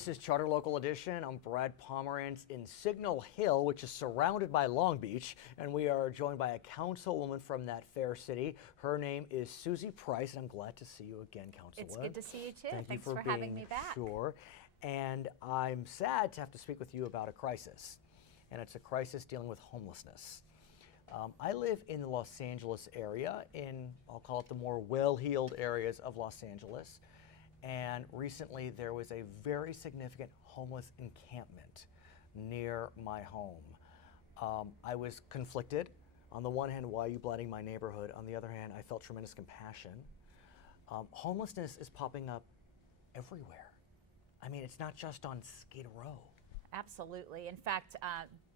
This is Charter Local Edition. I'm Brad Pomerance in Signal Hill, which is surrounded by Long Beach, and we are joined by a councilwoman from that fair city. Her name is Suzie Price, and I'm glad to see you again, Councilwoman. It's good to see you too. Thanks for having me back. Sure. And I'm sad to have to speak with you about a crisis, and it's a crisis dealing with homelessness. I live in the Los Angeles area, I'll call it the more well-heeled areas of Los Angeles. And recently there was a very significant homeless encampment near my home. I was conflicted. On the one hand, why are you blighting my neighborhood? On the other hand, I felt tremendous compassion. Homelessness is popping up everywhere. I mean, it's not just on Skid Row. Absolutely. In fact,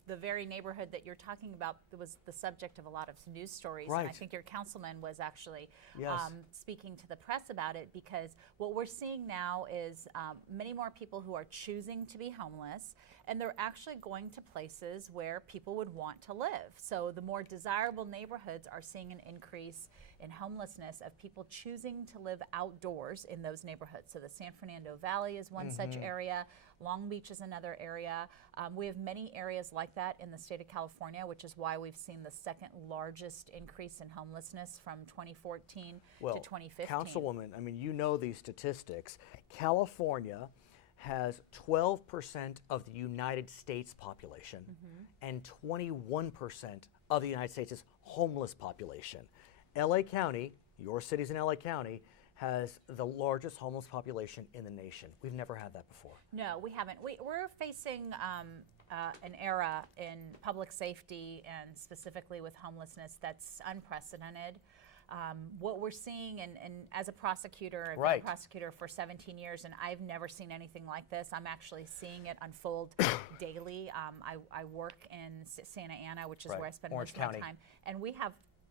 the very neighborhood that you're talking about was the subject of a lot of news stories. Right. And I think your councilman was actually Yes. speaking to the press about it, because what we're seeing now is many more people who are choosing to be homeless, and they're actually going to places where people would want to live. So the more desirable neighborhoods are seeing an increase in homelessness of people choosing to live outdoors in those neighborhoods. So the San Fernando Valley is one such area. Long Beach is another area. We have many areas like that in the state of California, which is why we've seen the second largest increase in homelessness from 2014 to 2015. Councilwoman, I mean, you know these statistics. California has 12% of the United States population and 21% of the United States' homeless population. LA County, your city's in LA County, has the largest homeless population in the nation. We've never had that before. No, we haven't. We're facing an era in public safety, and specifically with homelessness, that's unprecedented. What we're seeing, and as a prosecutor, I've been a prosecutor for 17 years, and I've never seen anything like this. I'm actually seeing it unfold daily. I work in Santa Ana, which is where I spend most of my time, and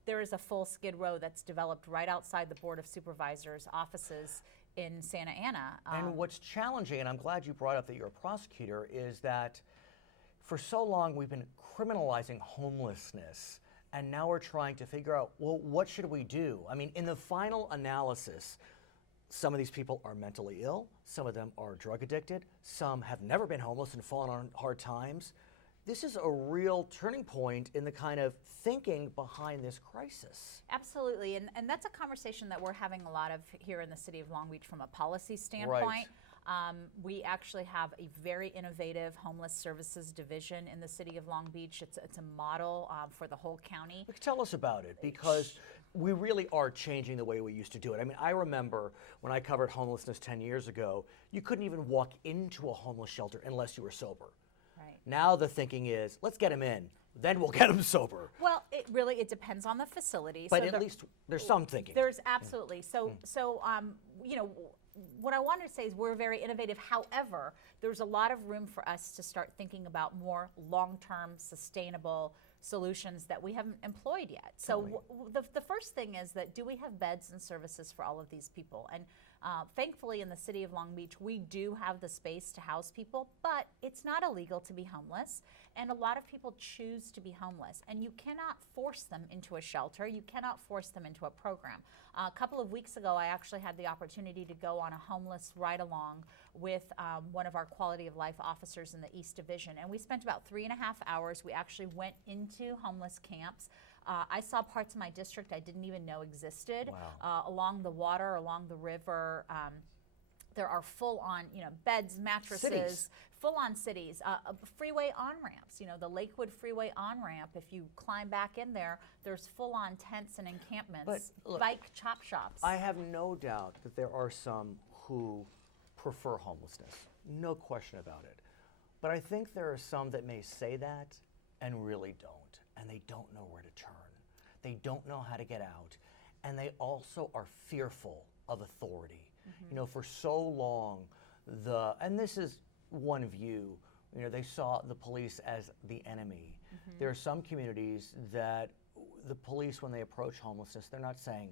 there is a full Skid Row that's developed right outside the Board of Supervisors offices in Santa Ana. And what's challenging, and I'm glad you brought up that you're a prosecutor, is that for so long we've been criminalizing homelessness, and now we're trying to figure out, well, what should we do? I mean, in the final analysis, some of these people are mentally ill, some of them are drug addicted, some have never been homeless and fallen on hard times. This is a real turning point in the kind of thinking behind this crisis. Absolutely, and that's a conversation that we're having a lot of here in the city of Long Beach from a policy standpoint. We actually have a very innovative homeless services division in the city of Long Beach. It's a model for the whole county. Tell us about it, because we really are changing the way we used to do it. I mean, I remember when I covered homelessness 10 years ago, you couldn't even walk into a homeless shelter unless you were sober. Right. Now the thinking is, let's get them in, then we'll get them sober. Well, it depends on the facility. But at least there's some thinking. There's absolutely. So you know, what I wanted to say is we're very innovative. However, there's a lot of room for us to start thinking about more long-term, sustainable solutions that we haven't employed yet. So the first thing is that, do we have beds and services for all of these people? And thankfully in the city of Long Beach, we do have the space to house people, but it's not illegal to be homeless. And a lot of people choose to be homeless, and you cannot force them into a shelter. You cannot force them into a program. A couple of weeks ago, I actually had the opportunity to go on a homeless ride-along with one of our quality of life officers in the East Division, and we spent about 3.5 hours. We actually went into homeless camps. I saw parts of my district I didn't even know existed. Wow. Along the water, along the river. There are full-on, beds, mattresses, full-on cities, freeway on-ramps. The Lakewood Freeway on-ramp, if you climb back in there, there's full-on tents and encampments, But look, bike chop shops. I have no doubt that there are some who prefer homelessness, no question about it. But I think there are some that may say that and really don't, and they don't know where to turn. They don't know how to get out, and they also are fearful of authority. For so long, and this is one view, they saw the police as the enemy. There are some communities that the police, when they approach homelessness, they're not saying,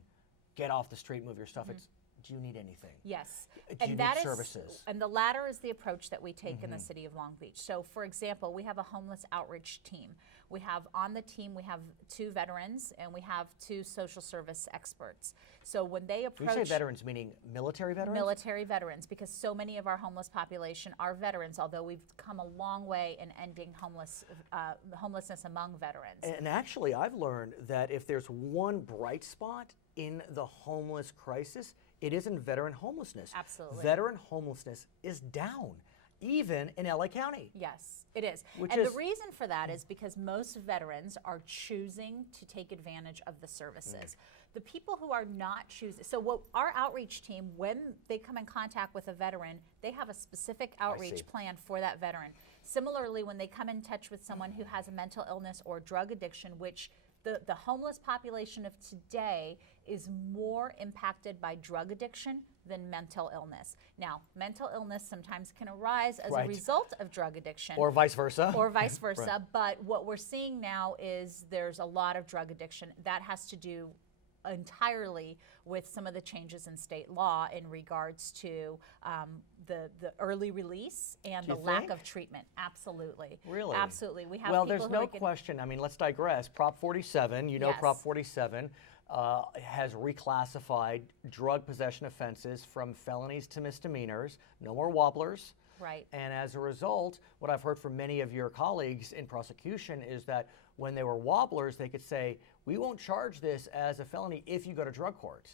get off the street, move your stuff. It's do you need anything? Yes. Do you need services? And the latter is the approach that we take in the city of Long Beach. So for example, we have a homeless outreach team. We have on the team, we have 2 veterans and we have 2 social service experts. So when they approach— When you say veterans, meaning military veterans? Military veterans, because so many of our homeless population are veterans, although we've come a long way in ending homelessness among veterans. And actually, I've learned that if there's one bright spot in the homeless crisis, it is in veteran homelessness. Absolutely. Veteran homelessness is down, even in LA County. Yes, it is. Which and is— the reason for that is because most veterans are choosing to take advantage of the services. The people who are not choosing— so what our outreach team, when they come in contact with a veteran, they have a specific outreach plan for that veteran. Similarly, when they come in touch with someone who has a mental illness or drug addiction, which the homeless population of today is more impacted by drug addiction than mental illness. Now, mental illness sometimes can arise as a result of drug addiction. Or vice versa. Or vice versa. But what we're seeing now is there's a lot of drug addiction. That has to do entirely with some of the changes in state law in regards to the early release and the lack of treatment. Absolutely. Really? Absolutely. We have well, people there's who no are getting— question. I mean, let's digress. Prop 47, you know, Yes. Prop 47 has reclassified drug possession offenses from felonies to misdemeanors. No more wobblers. Right. And as a result, what I've heard from many of your colleagues in prosecution is that when they were wobblers, they could say, we won't charge this as a felony if you go to drug court.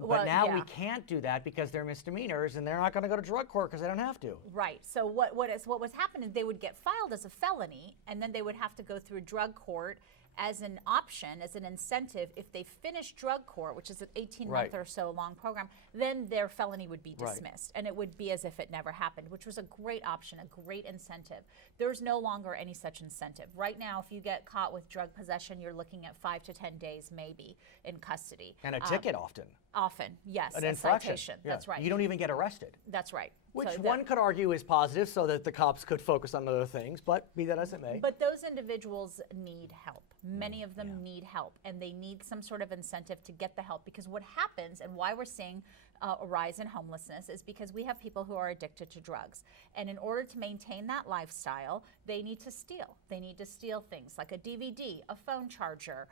But now we can't do that because they're misdemeanors and they're not going to go to drug court because they don't have to. Right. So what was happening, they would get filed as a felony and then they would have to go through drug court as an option, as an incentive. If they finish drug court, which is an 18-month or so long program, then their felony would be dismissed and it would be as if it never happened, which was a great option, a great incentive. There's no longer any such incentive. Right now, if you get caught with drug possession, you're looking at 5 to 10 days maybe in custody. And a ticket often. Often, yes. An infraction. Citation. Yeah. That's right. You don't even get arrested. That's right. Which So one could argue is positive so that the cops could focus on other things, but be that as it may. But those individuals need help. Many of them need help, and they need some sort of incentive to get the help, because what happens and why we're seeing a rise in homelessness is because we have people who are addicted to drugs. And in order to maintain that lifestyle, they need to steal. They need to steal things like a DVD, a phone charger,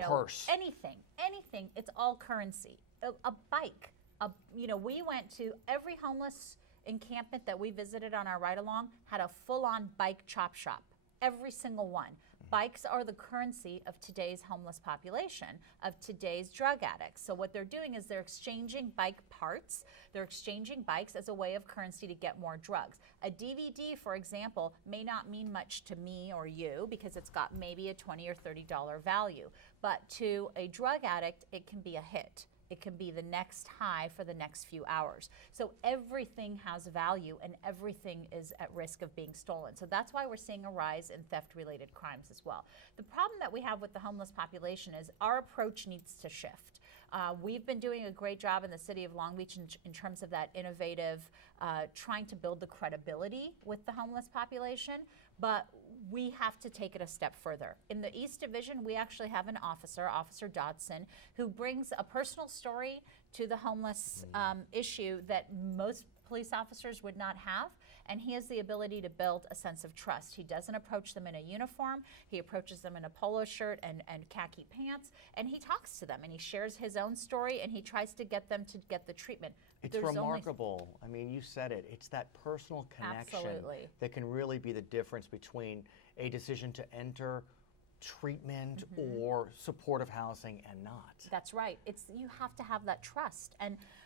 purse. anything. It's all currency. A bike. We went to every homeless encampment that we visited on our ride-along had a full-on bike chop shop. Every single one. Bikes are the currency of today's homeless population, of today's drug addicts. So what they're doing is they're exchanging bike parts. They're exchanging bikes as a way of currency to get more drugs. A DVD, for example, may not mean much to me or you because it's got maybe a $20 or $30 value. But to a drug addict, it can be a hit. It can be the next high for the next few hours. So everything has value and everything is at risk of being stolen. So that's why we're seeing a rise in theft-related crimes as well. The problem that we have with the homeless population is our approach needs to shift. We've been doing a great job in the city of Long Beach in terms of that innovative, trying to build the credibility with the homeless population, but we have to take it a step further. In the East Division, we actually have an officer, Officer Dodson, who brings a personal story to the homeless issue that most police officers would not have, and he has the ability to build a sense of trust. He doesn't approach them in a uniform, he approaches them in a polo shirt and khaki pants, and he talks to them and he shares his own story and he tries to get them to get the treatment. It's remarkable. I mean, you said it. It's that personal connection that can really be the difference between a decision to enter treatment or supportive housing and not. That's right. You have to have that trust.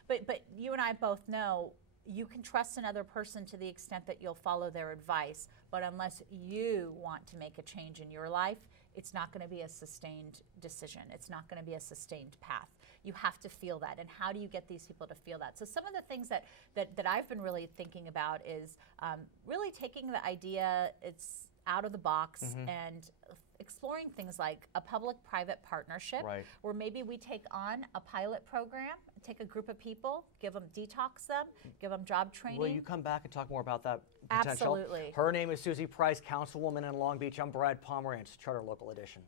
But you and I both know you can trust another person to the extent that you'll follow their advice, but unless you want to make a change in your life, it's not going to be a sustained decision. It's not going to be a sustained path. You have to feel that. And how do you get these people to feel that? So some of the things that I've been really thinking about is really taking the idea, it's out of the box and exploring things like a public-private partnership where maybe we take on a pilot program, take a group of people, detox them, give them job training. Will you come back and talk more about that potential? Absolutely. Her name is Suzie Price, Councilwoman in Long Beach. I'm Brad Pomerance, Charter Local Edition.